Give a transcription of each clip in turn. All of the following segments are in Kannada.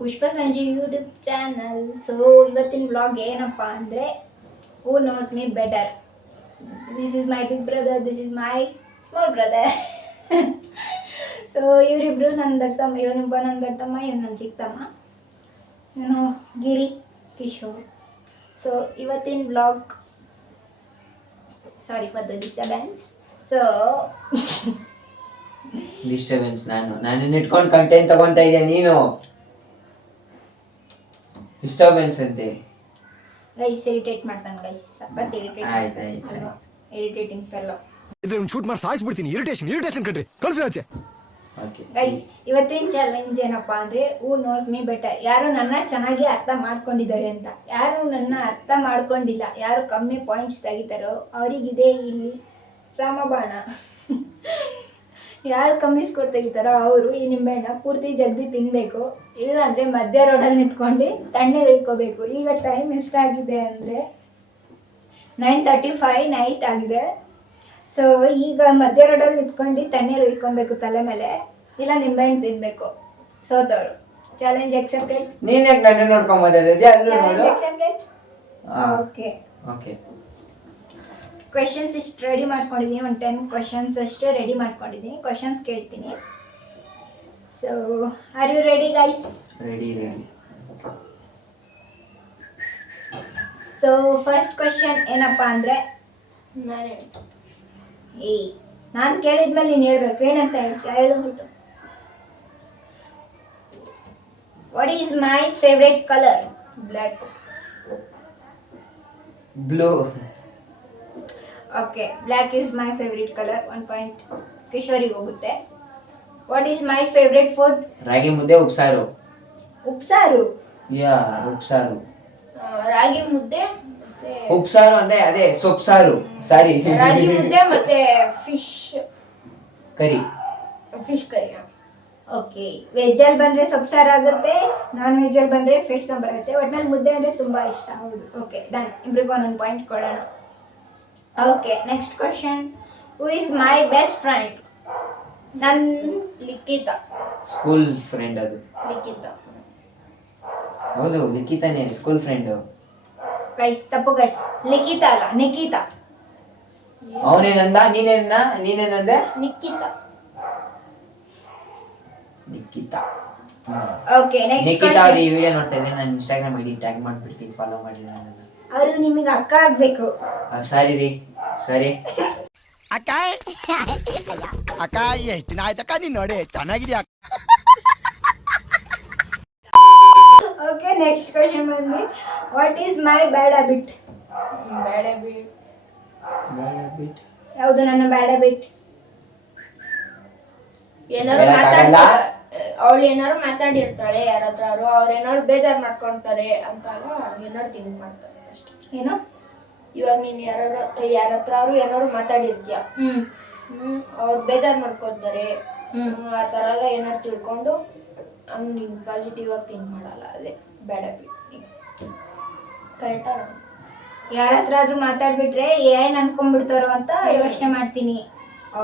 ಪುಷ್ಪ ಸಂಜೆ ಯೂಟ್ಯೂಬ್ ಚಾನಲ್. ಸೊ ಇವತ್ತಿನ ವ್ಲಾಗ್ ಏನಪ್ಪ ಅಂದರೆ who knows me better. This is my big brother, this is my small brother. So ಇವರಿಬ್ಬರು ನನ್ನ ದೊಡ್ಡಮ್ಮ, ಇವನೊಬ್ಬ ನನ್ನ ದೊಡ್ಡಮ್ಮ, ಇವನು ನನ್ನ ಚಿಕ್ಕಮ್ಮ, ಇವನು ಗಿರಿ ಕಿಶೋರ್. ಸೊ ಇವತ್ತಿನ vlog, sorry for the disturbance. So disturbance ನಾನು ಇಟ್ಕೊಂಡು ಕಂಟೆಂಟ್ ತಗೊಂತಾ ಇದೆಯಾ ನೀನು? ಡಿಸ್ಟರ್ಬೆನ್ಸ್ ಅಂತೆ ಗೈಸ್. ಇರಿಟೇಟ್ ಮಾಡ್ತಾನೆ ಗೈಸ್, ಸಖತ್ ಇರಿಟೇಟ್. ಆಯ್ತು ಇರಿಟೇಟಿಂಗ್ ಫೆಲ್ಲೋ. ಇದನ್ನ ಶೂಟ್ ಮಾಡಿ ಸಾಯಿಸ್ಬಿಡ್ತೀನಿ. ಇರಿಟೇಷನ್ ಕಣ್ರಿ, ಕಳ್ಸಿ ಆಚೆ. ಓಕೆ ಗೈಸ್, ಇವತ್ತಿನ ಚಾಲೆಂಜ್ ಏನಪ್ಪ ಅಂದರೆ ಹೂ ನೋಸ್ ಮೀ ಬೆಟರ್. ಯಾರು ನನ್ನ ಚೆನ್ನಾಗಿ ಅರ್ಥ ಮಾಡ್ಕೊಂಡಿದ್ದಾರೆ ಅಂತ. ಯಾರು ನನ್ನ ಅರ್ಥ ಮಾಡ್ಕೊಂಡಿಲ್ಲ, ಯಾರು ಕಮ್ಮಿ ಪಾಯಿಂಟ್ಸ್ ತೆಗಿತಾರೋ ಅವರಿಗಿದೆ ಇಲ್ಲಿ ರಾಮಬಾಣ. ಯಾರು ಕಮ್ಮಿ ಸ್ಕೋರ್ ತೆಗಿತಾರೋ ಅವರು ಈ ನಿಂಬೆಹಣ್ಣ ಪೂರ್ತಿ ಜಗ್ದಿ ತಿನ್ನಬೇಕು. ಇಲ್ಲಾಂದರೆ ಮಧ್ಯ ರೋಡಲ್ಲಿ ನಿಂತ್ಕೊಂಡು ತಣ್ಣೀರು ಇಕ್ಕೋಬೇಕು. ಈಗ ಟೈಮ್ ಎಷ್ಟಾಗಿದೆ ಅಂದರೆ 9:35 ನೈಟ್ ಆಗಿದೆ. ಸೊ ಈಗ ಮಧ್ಯ ರೋಡಲ್ಲಿ ನಿಂತ್ಕೊಂಡು ತಣ್ಣೀರು ಇಕ್ಕೊಬೇಕು ತಲೆ ಮೇಲೆ, ಇಲ್ಲ ನಿಂಬೆಹಣ್ಣು ತಿನ್ನಬೇಕು. ಸೋತವರು. Challenge accepted. ನೀನ್ ಯಾಕೆ ನನ್ನ ನೋಡ್ಕೊಂಡ್ ಮಾತಾಡ್ತಿದ್ಯಾ? ಅಲ್ಲೂ ನೋಡು. ಎಕ್ಸೆಪ್ಟೆಡ್. Okay okay. ಕ್ವೆಶನ್ಸ್ ಇಷ್ಟು ರೆಡಿ ಮಾಡ್ಕೊಂಡಿದ್ದೀನಿ. ಒಂದು 10 ಕ್ವೆಶನ್ಸ್ ಅಷ್ಟೇ ರೆಡಿ ಮಾಡ್ಕೊಂಡಿದ್ದೀನಿ. ಕ್ವೆಶನ್ಸ್ ಕೇಳ್ತೀನಿ. So are you ready guys? Ready. So first question ಏನಪ್ಪ ಅಂದರೆ, ನಾನು ಕೇಳಿದ್ಮೇಲೆ ನೀನು ಹೇಳ್ಬೇಕು. ಏನಂತ ಹೇಳೋದು? What is my favourite colour? Black. Blue. Okay, black is my favourite colour. 1 point ಕಿಶೋರಿಗೆ ಹೋಗುತ್ತೆ. What is my favourite food? ರಾಗಿ ಮುದ್ದೆ ಉಪ್ಸಾರು. ಉಪ್ಸಾರು? ಯಾ, ಉಪ್ಸಾರು. ರಾಗಿ ಮುದ್ದೆ ಉಪ್ಸಾರು ಅಂದ್ರೆ ಅದೇ ಸೊಪ್ಸಾರು. ಸಾರಿ, ರಾಗಿ ಮುದ್ದೆ ಮತ್ತೆ ಫಿಶ್ ಕರಿ. ಕರಿ. ಓಕೆ, ವೆಜ್ಜಲ್ಲಿ ಬಂದರೆ ಸೊಪ್ಸಾರು ಆಗುತ್ತೆ, ನಾನ್ ವೆಜ್ಜಲ್ಲಿ ಬಂದರೆ ಫಿಶ್ ಸಾಂಬಾರು ಆಗುತ್ತೆ. ಒಟ್ನಲ್ಲಿ ಮುದ್ದೆ ಅಂದರೆ ತುಂಬ ಇಷ್ಟ. ಹೌದು. Okay, done. ಇಬ್ರಿಗೂ ಒಂದೊಂದು ಪಾಯಿಂಟ್ ಕೊಡೋಣ. Okay, next question. Who is my best friend? ಲಿಖಿತ. ಸ್ಕೂಲ್ ಫ್ರೆಂಡ್ ಅದು. ಲಿಖಿತ. ಹೌದು, ಲಿಖಿತಾನೆ ಸ್ಕೂಲ್ ಫ್ರೆಂಡ್. ಗೈಸ್, ತಪ್ಪು ಗೈಸ್. ಲಿಖಿತ ಅಲ್ಲ, ನಿಖಿತ. ಅವನೇನಂದ? ನೀನೇನಂದೆ? ನಿಖಿತ. ನಿಖಿತಾ. ಓಕೆ, ನೆಕ್ಸ್ಟ್ ನಿಖಿತಾ ಅವ್ರು ಈ ವಿಡಿಯೋ ನೋಡ್ತಾ ಇದ್ರೆ ನಾನು ಇನ್ಸ್ಟಾಗ್ರಾಮ್ ಐಡಿ ಟ್ಯಾಗ್ ಮಾಡ್ಬಿಡ್ತೀನಿ, ಫಾಲೋ ಮಾಡಿ ನನ್ನನ್ನು. ಅವರು ನಿಮಗೆ ಅಕ್ಕ ಆಗಬೇಕು. ಸಾರಿ ರೀ, ಸರಿ. ಅಕ್ಕ ಎಷ್ಟು ದಿನ ಆಯ್ತಕ್ಕ ನೀನ್ ನೋಡಿ, ಚೆನ್ನಾಗಿದ್ಯಾ? ಓಕೆ, ನೆಕ್ಸ್ಟ್ ಕ್ವೆಶನ್ ಬಂದು, what is my bad habit? Bad habit. ಯಾವುದು ನನ್ನ ಬ್ಯಾಡ್ ಹ್ಯಾಬಿಟ್? ಅವಳು ಏನಾರು ಮಾತಾಡಿರ್ತಾಳೆ ಯಾರ ಹತ್ರ, ಅವ್ರು ಏನಾರು ಬೇಜಾರು ಮಾಡ್ಕೊಂತಾರೆ ಅಂತ ಏನಾರು ಥಿಂಕ್ ಮಾಡ್ತಾರೆ ಅಷ್ಟೇ. ಏನು? ಇವಾಗ ನೀನು ಯಾರ ಹತ್ರ ಏನಾರು ಮಾತಾಡಿರ್ತೀಯ, ಅವ್ರು ಬೇಜಾರು ಮಾಡ್ಕೊತಾರೆ, ಆ ಥರ ಎಲ್ಲ ಏನಾರು ತಿಳ್ಕೊಂಡು ಹಂಗೆ ನೀನು ಪಾಸಿಟಿವ್ ಆಗಿ ಥಿಂಕ್ ಮಾಡಲ್ಲ. ಅದೇ ಬ್ಯಾಡ್ ಹ್ಯಾಬಿಟ್. ಕರೆಕ್ಟಾ? ಯಾರ ಹತ್ರ ಆದ್ರೂ ಮಾತಾಡ್ಬಿಟ್ರೆ ಏನು ಅನ್ಕೊಂಡ್ಬಿಡ್ತಾರೋ ಅಂತ ಯೋಚನೆ ಮಾಡ್ತೀನಿ.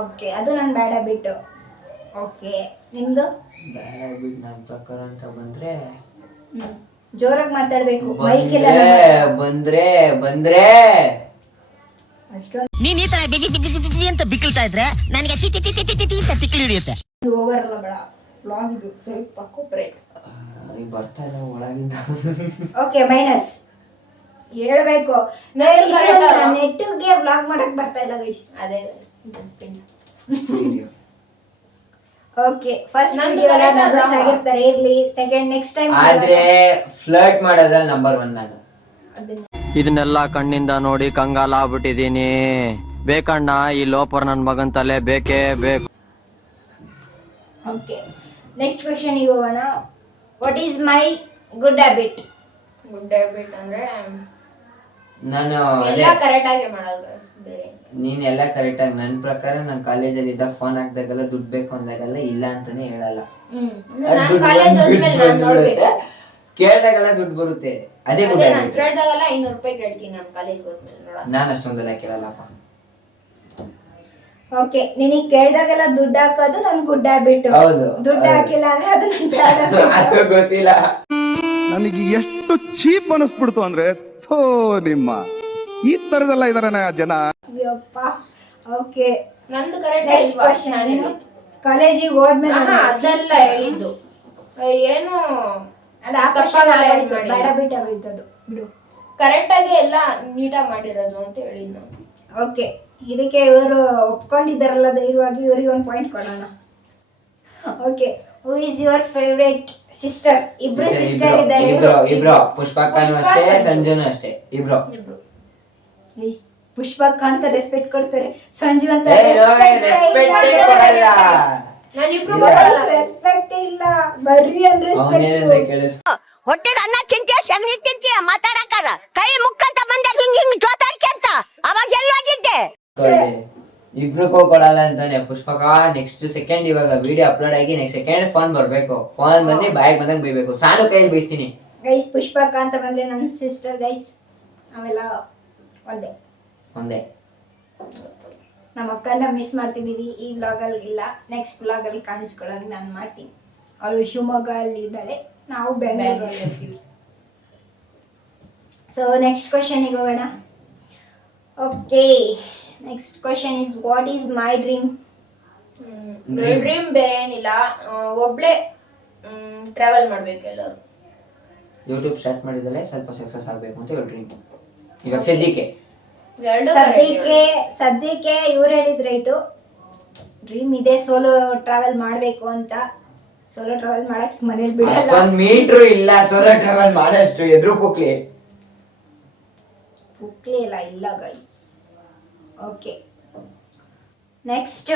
ಓಕೆ, ಅದು ನನ್ನ ಬ್ಯಾಡ್ ಹ್ಯಾಬಿಟ್. ಓಕೆ, ನಿಮ್ದು? ಬ್ಯಾಡ್ ಹ್ಯಾಬಿಟ್ ನನ್ನ ಪ್ರಕಾರ ಅಂತ ಬಂದ್ರೆ ಜೋರಾಗಿ ಮಾತಾಡ್ಬೇಕು, ಮೈಕೆಲ್ಲ ಬಂದ್ರೆ ಅಷ್ಟೊಂದು ನೀನ್ ಈ ತರ ಅಂತ ಬಿಕ್ಕಳ್ತಾ ಇದ್ರೆ ನನಗೆ ತಿಕ್ಕಿ ಹಿಡಿಯುತ್ತೆ. ಓವರ್ ಅಲ್ಲ ಬೇಡ. ವ್ಲಾಗ್ ಇದು, ಸ್ವಲ್ಪ ಕೋಪರೇಟ್. ಬರ್ತಾ ಇಲ್ಲ ಒಳಗಿಂದ. Okay, minus. ಹೇಳ್ಬೇಕು, ನೆಟ್ಟಿಗೆ ವ್ಲಾಗ್ ಮಾಡಕ್ ಬರ್ತಾ ಇಲ್ಲ ಗೈಸ್. ಅದೇ video. Okay, first video nervous ಆಗಿರ್ತಾರೆ, ಇರ್ಲಿ. ಸೆಕೆಂಡ್ ನೆಕ್ಸ್ಟ್ ಟೈಮ್ ಆದ್ರೆ ಫ್ಲರ್ಟ್ ಮಾಡೋದ್ರಲ್ಲಿ ನಂಬರ್ 1 ನಾನು. ಇದನ್ನೆಲ್ಲ ಕಣ್ಣಿಂದ ನೋಡಿ ಕಂಗಾಲ ಆಗ್ಬಿಟ್ಟಿದೀನಿ. ಬೇಕಣ್ಣ ಈ ಲೋಪರ್ ನನ್ ಮಗನ್ ತಲೆ ಬೇಕೇ ಬೇಕು. ಓಕೆ, ನೆಕ್ಸ್ಟ್ ಕ್ವೆಶ್ಚನ್ ಹೋಗೋಣ. What is my good habit? Good habit ಅಂದ್ರೆ ನಾನು ಎಲ್ಲ ಕರೆಕ್ಟ್ ಆಗಿ ಮಾಡೋದು. ಬೇರೆ ನೀನ್ ಎಲ್ಲ ಕರೆಕ್ಟ್ ಆಗಿ. ನನ್ನ ಪ್ರಕಾರ ನಾನು ಕಾಲೇಜಲ್ಲಿ ಇದ್ದಾಗ ಫೋನ್ ಹಾಕ್ದಾಗೆಲ್ಲ ದುಡ್ಡು ಬೇಕು ಅಂದಾಗೆಲ್ಲ ಇಲ್ಲ ಅಂತಾನೆ ಹೇಳಲ್ಲ. ಕೇಳ್ದಾಗೆಲ್ಲ ದುಡ್ಡು ಬರುತ್ತೆ, ಅದೇ ಗುಡ್ ಹ್ಯಾಬಿಟ್. ಕೇಳ್ದಾಗೆಲ್ಲ 500 ರೂಪಾಯಿ ಕೇಳ್ತೀನಿ ನಾನು ಕಾಲೇಜ್ಗೆ ಹೋದ್ಮೇಲೆ. ನಾನು ಅಷ್ಟೊಂದೆಲ್ಲ ಕೇಳಲ್ಲಪ್ಪ. ಓಕೆ, ನಿನಗೆ ಕೇಳ್ದಾಗೆಲ್ಲ ದುಡ್ಡು ಹಾಕೋದು ನನ್ ಗುಡ್ ಹ್ಯಾಬಿಟ್. ಹೌದು, ದುಡ್ಡು ಹಾಕಿಲ್ಲ ಅಂದ್ರೆ ಅದು ನನ್ ಬ್ಯಾಡ್ ಹ್ಯಾಬಿಟ್. ಅದು ಗೊತ್ತಿಲ್ಲ. ನನಗೆ ಎಷ್ಟು ಚೀಪ್ ಅನಿಸ್ಬಿಡ್ತು ಅಂದ್ರೆ ಥೋ ನಿಮ್ಮ ಈ ತರದೆಲ್ಲ ಇದಾರೆ ಜನ. ಯಪ್ಪ. ಓಕೆ, ನಂದು ಕರೆಕ್ಟ್ ನೆಕ್ಸ್ಟ್ ಕ್ವಶನ್. ಕಾಲೇಜಿಗೆ ಹೋದ್ಮೇಲೆ ಅದೆಲ್ಲ ಹೇಳಿದ್ದು ಏನು ಅದು ಆ ಕ್ವಶನ್ ಆಗೋಯ್ತು, ಬೇಡ ಬಿಟ್ಟಾಗೋಯ್ತು ಅದು ಬಿಡು. ಕರೆಕ್ಟ್ ಆಗಿ ಎಲ್ಲ ನೀಟಾಗಿ ಮಾಡಿರೋದು ಅಂತ ಹೇಳಿದ್ ನಾನು. ಓಕೆ, ಇದಕ್ಕೆ ಇವರು ಒಪ್ಕೊಂಡಿದ್ದಾರಲ್ಲ ಧೈರ್ಯವಾಗಿ ಇವರಿಗೆ ಒಂದು ಪಾಯಿಂಟ್ ಕೊಡೋಣ. Okay, who is your favourite sister? ಇಬ್ರು ಸಿಸ್ಟರ್ ಇದ್ದಾರೆ. ಇಬ್ರು ಪುಷ್ಪಕ್ಕನು ಅಷ್ಟೇ, ಸಂಜುನು ಅಷ್ಟೇ, ಇಬ್ರು. Guys, ಪುಷ್ಪಕ್ಕ ಅಂತ ರೆಸ್ಪೆಕ್ಟ್ ಕೊಡ್ತಾರೆ, ಸಂಜು ಅಂತ ರೆಸ್ಪೆಕ್ಟ್ ಇಲ್ಲ. ಬರ್ರಿ ಅಂದ್ರೆ ಹೊಟ್ಟೆಗೆ ಅನ್ನ ತಿಂತೀಯ, ಸಗಣಿ ತಿಂತೀಯ, ಮಾತಾಡಕ್ಕಾರ ಕೈ ಮುಕ್ಕಂತ ಬಂದ ಹಿಂಗ್ ಹಿಂಗ್ ಜೋತಾಡ್ಕೊಂತ ಅವಾಗ ಎಲ್ಲೋಗಿದ್ದೆ. ಇಬ್ರಿಗೂ ಕೊಡಲ್ಲ ಅಂತಾನೆ ಪುಷ್ಪಕ. ನೆಕ್ಸ್ಟ್ ಸೆಕೆಂಡ್ ಇವಾಗ ವಿಡಿಯೋ ಅಪ್ಲೋಡ್ ಆಗಿ ನೆಕ್ಸ್ಟ್ ಸೆಕೆಂಡ್ ಫೋನ್ ಬರ್ಬೇಕು, ಫೋನ್ ಬಂದು ಬಾಯಿಗೆ ಬಂದಂಗ್ ಬೈಬೇಕು, ಸಾನು ಕೈಯಲ್ಲಿ ಬೈಸ್ತೀನಿ. ಗೈಸ್, ಪುಷ್ಪಕ ಅಂತ ಬಂದ್ರೆ ನನ್ನ ಸಿಸ್ಟರ್ ಗೈಸ್, ಅವೆಲ್ಲ ಒಂದೇ. ನಮ್ಮ ಅಕ್ಕನ ಮಿಸ್ ಮಾಡ್ತಿದ್ದೀವಿ, ಈ ವ್ಲಾಗಲ್ಲಿ ಇಲ್ಲ, ನೆಕ್ಸ್ಟ್ ವ್ಲಾಗಲ್ಲಿ ಕಾಣಿಸ್ಕೊಳ್ಳೋಕೆ ನಾನು ಮಾಡ್ತೀನಿ. ಅವಳು ಶಿವಮೊಗ್ಗ ಅಲ್ಲಿ ಇದ್ದಾಳೆ, ನಾವು ಬೆಂಗಳೂರಲ್ಲಿ ಇರ್ತೀವಿ. ಸೊ ನೆಕ್ಸ್ಟ್ ಕ್ವಶನಿಗೆ ಹೋಗೋಣ. Okay, next question is what is my dream? Dream ಬೇರೆ ಏನಿಲ್ಲ, ಒಬ್ಳೆ ಟ್ರಾವೆಲ್ ಮಾಡ್ಬೇಕು ಎಲ್ಲರೂ. ಯೂಟ್ಯೂಬ್ ಸ್ಟಾರ್ಟ್ ಮಾಡಿದಲ್ಲೇ ಸ್ವಲ್ಪ ಸಕ್ಸಸ್ ಆಗಬೇಕು ಅಂತ ಹೇಳಿ ಡ್ರೀಮ್. ಇವಾಗ ಸದ್ಯಕ್ಕೆ ಇವ್ರು ಹೇಳಿದ್ ರೈಟು, ಡ್ರೀಮ್ ಇದೆ ಸೋಲೋ ಟ್ರಾವೆಲ್ ಮಾಡಬೇಕು ಅಂತ. ಸೋಲೋ ಟ್ರಾವೆಲ್ ಮಾಡಕ್ ಮನೇಲಿ ಬಿಡಲ್ಲ, ಮೀಟ್ರು ಇಲ್ಲ ಸೋಲೋ ಟ್ರಾವೆಲ್ ಮಾಡೋಷ್ಟು. ಎದುರು ಪುಕ್ಲಿ ಇಲ್ಲ ಗೈಸ್. ಓಕೆ, ನೆಕ್ಸ್ಟ್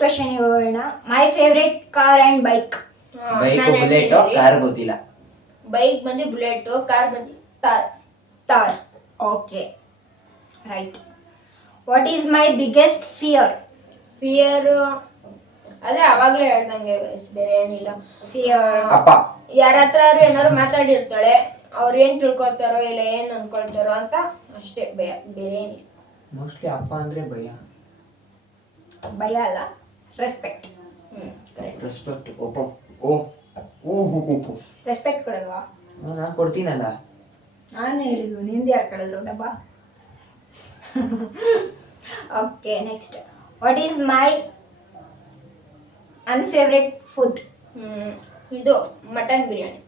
ಕ್ವಶನ್ ಹೋಗೋಣ. My favourite car and bike? Bike Bullet, car ಗೊತ್ತಿಲ್ಲ. ಬೈಕ್ ಬಂದು ಬುಲೆಟ್, ಕಾರ್ ಬಂದು Thar. Okay, right. What is my biggest fear? ಅದೇ ಅವಾಗ್ಲೇ ಹೇಳ್ದಂಗೆ ಬೇರೆ ಏನಿಲ್ಲ. ಫಿಯರ್ ಅಪ್ಪ. ಯಾರ ಹತ್ರ ಏನಾದ್ರು ಮಾತಾಡಿರ್ತಾಳೆ, ಅವ್ರು ಏನ್ ತಿಳ್ಕೊತಾರೋ ಇಲ್ಲ ಏನ್ ಅನ್ಕೊಳ್ತಾರೋ ಅಂತ ಅಷ್ಟೇ, ಭಯ ಬೇರೆ ಏನಿಲ್ಲ. ಮೋಸ್ಟ್ಲಿ ಅಪ್ಪ ಅಂದ್ರೆ ಭಯ ಅಲ್ಲ, ರೆಸ್ಪೆಕ್ಟ್. ರೆಸ್ಪೆಕ್ಟ್. ರೆಸ್ಪೆಕ್ಟ್ ಕೊಡಲ್ವಾ? ನಾನು ಕೊಡ್ತೀನಲ್ಲ. ನಾನು ಹೇಳಿದ್ದು, ನಿಂದು ಯಾರು ಕಳೆದ್ರು ಡಬ್ಬ? Okay, next. What is my unfavourite food? ಇದು ಮಟನ್ ಬಿರಿಯಾನಿ.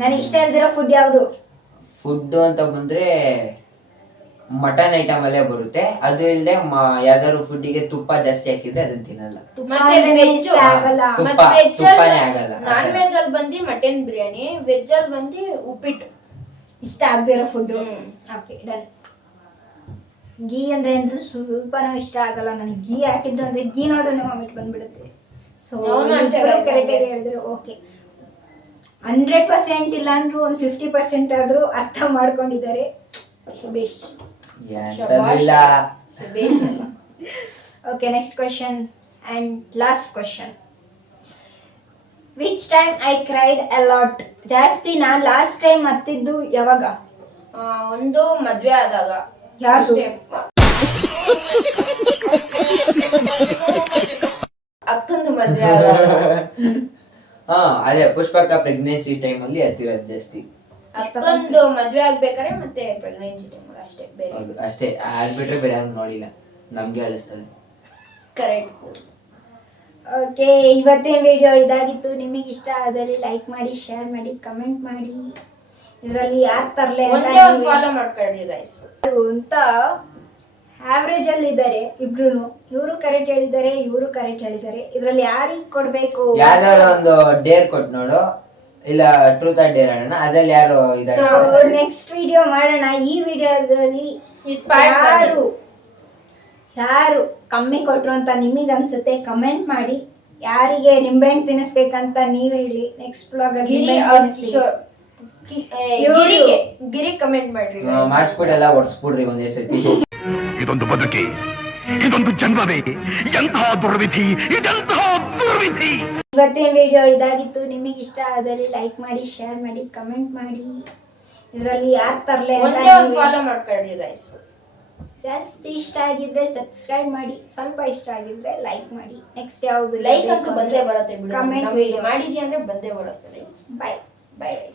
ನನಗೆ ಇಷ್ಟ ಇಲ್ದಿರೋ ಫುಡ್ ಯಾವುದು? ಫುಡ್ ಅಂತ ಬಂದ್ರೆ ಮಟನ್ ಐಟಮ್ ಅಲ್ಲೇ ಬರುತ್ತೆ. ಅದು ಇಲ್ಲದೆ ಯಾವ್ದಾದ್ರು ಫುಡ್ಡಿಗೆ ತುಪ್ಪ ಜಾಸ್ತಿ ಹಾಕಿದ್ರೆ ಅದನ್ನ ತಿನ್ನಲ್ಲ. ತುಪ್ಪನೇ ಆಗಲ್ಲ. ನಾನ್ ವೆಜ್ ಅಲ್ಲಿ ಬಂದು ಮಟನ್ ಬಿರಿಯಾನಿ, ವೆಜ್ ಅಲ್ಲಿ ಬಂದು ಉಪ್ಪಿಟ್ಟು. ಇಷ್ಟ ಆಗದಿರೋ ಫುಡ್. Okay, done. ಗೀ ಅಂದ್ರೆ ಅಂದ್ರೂ ಸ್ವಲ್ಪನೂ ಇಷ್ಟ ಆಗಲ್ಲ ನನಗೆ. ಗೀ ಹಾಕಿದ್ರು ಅಂದ್ರೆ ಗೀ ನೋಡಿದ್ರೆ ವಾಮಿಟ್ ಬಂದ್ಬಿಡುತ್ತೆ. ಸೊ ಕರೆಕ್ಟಾಗಿ ಹೇಳಿದ್ರು. ಓಕೆ, 100% ಇಲ್ಲ ಅಂದ್ರೂ ಒಂದು 50% ಆದ್ರೂ ಅರ್ಥ ಮಾಡ್ಕೊಂಡಿದ್ದಾರೆ. ಶಬೇಶ್. Okay, next question and last question. Which time I cried a lot? ಜಾಸ್ತಿ ನಾನು ಲಾಸ್ಟ್ ಟೈಮ್ ಹತ್ತಿದ್ದು ಯಾವಾಗ? ಒಂದು ಮದ್ವೆ ಆದಾಗ. ಯಾರು? ಅಕ್ಕಂದು ಮದ್ವೆ ಆದಾಗ. ಅದೇ ಪುಷ್ಪಕ ಪ್ರೆಗ್ನೆನ್ಸಿ ಟೈಮ್ ಅಲ್ಲಿ ಹತ್ತಿರೋದು ಜಾಸ್ತಿ. ಅಕ್ಕಂದು ಮದ್ವೆ ಆಗ್ಬೇಕಾದ್ರೆ ಮತ್ತೆ ಪ್ರೆಗ್ನೆನ್ಸಿ ಟೈಮ್ ಅಷ್ಟೇ, ಬೇರೆ ಅಷ್ಟೇ. ಆಗ್ಬಿಟ್ರೆ ಬೇರೆ ಯಾರು ನೋಡಿಲ್ಲ, ನಮ್ಗೆ ಹೇಳಿಸ್ತಾಳೆ. ಕರೆಕ್ಟ್. ಓಕೆ, ಇವತ್ತಿನ ವಿಡಿಯೋ ಇದಾಗಿತ್ತು. ನಿಮಗೆ ಇಷ್ಟ ಆದಲ್ಲಿ ಲೈಕ್ ಮಾಡಿ, ಶೇರ್ ಮಾಡಿ, ಕಮೆಂಟ್ ಮಾಡಿ. ಇದರಲ್ಲಿ ಯಾರು ತರಲೆ ಫಾಲೋ ಮಾಡ್ಕೊಳ್ಳಿ ಗೈಸ್ ಅಂತ ಆವ್ರೇಜ್ ಅಲ್ಲಿ ಇದ್ದಾರೆ ಇಬ್ರು. ಇವರು ಕರೆಕ್ಟ್ ಹೇಳಿದ್ದಾರೆ, ಇವರು ಕರೆಕ್ಟ್ ಹೇಳಿದ್ದಾರೆ. ಇದರಲ್ಲಿ ಯಾರಿಗೆ ಕೊಡ್ಬೇಕು? ಯಾವ್ದಾದ್ರು ಒಂದು ಡೇರ್ ಕೊಟ್ಟು ನೋಡು, ಇಲ್ಲ ಟ್ರೂತ್ ಆರ್ ಡೇರ್ ಆಡೋಣ, ಅದ್ರಲ್ಲಿ ಯಾರು ಇದ್ದಾರೆ. ನೆಕ್ಸ್ಟ್ ವಿಡಿಯೋ ಮಾಡೋಣ. ಈ ವಿಡಿಯೋದಲ್ಲಿ ಯಾರು ಕಮ್ಮಿ ಕೊಟ್ರು ಅಂತ ನಿಮಗೆ ಅನ್ಸುತ್ತೆ ಕಮೆಂಟ್ ಮಾಡಿ. ಯಾರಿಗೆ ನಿಂಬೆಹಣ್ಣು ತಿನ್ನಿಸ್ಬೇಕಂತ ನೀವ್ ಹೇಳಿ. ನೆಕ್ಸ್ಟ್ ಬ್ಲಾಗ್ ಅಲ್ಲಿ ಗಿರಿ ಕಮೆಂಟ್ ಮಾಡ್ರಿ, ಮಾಡಿಸ್ಬಿಡಲ್ಲ, ಒಡ್ಸ್ಬಿಡ್ರಿ ಒಂದೇ ಸತಿ. ಇದೊಂದು ಬದುಕಿ, ಇದೊಂದು ಜನ್ಮವೇ, ಎಂತಹ ದುರ್ವಿಧಿ, ಇದೆಂತಹ ದುರ್ವಿಧಿ. ಇವತ್ತಿನ ವಿಡಿಯೋ ಇದಾಗಿತ್ತು. ನಿಮಗೆ ಇಷ್ಟ ಆದಲ್ಲಿ ಲೈಕ್ ಮಾಡಿ, ಶೇರ್ ಮಾಡಿ, ಕಮೆಂಟ್ ಮಾಡಿ. ಇದರಲ್ಲಿ ಯಾರು ತರಲೆ ಫಾಲೋ ಮಾಡ್ಕೊಳ್ಳಿ ಗೈಸ್. ಜಾಸ್ತಿ ಇಷ್ಟ ಆಗಿದ್ರೆ ಸಬ್ಸ್ಕ್ರೈಬ್ ಮಾಡಿ, ಸ್ವಲ್ಪ ಇಷ್ಟ ಆಗಿದ್ರೆ ಲೈಕ್ ಮಾಡಿ. ನೆಕ್ಸ್ಟ್ ಯಾವುದು ಲೈಕ್ ಅಂತೂ ಬಂದೇ ಬರುತ್ತೆ ಬಿಡು. ಕಮೆಂಟ್ ನಮ್ಗೆ ಮಾಡಿದ್ಯಾ ಅಂದ್ರೆ ಬಂದೇ ಬರುತ್ತೆ. ಬಾಯ್. ಬಾಯ್.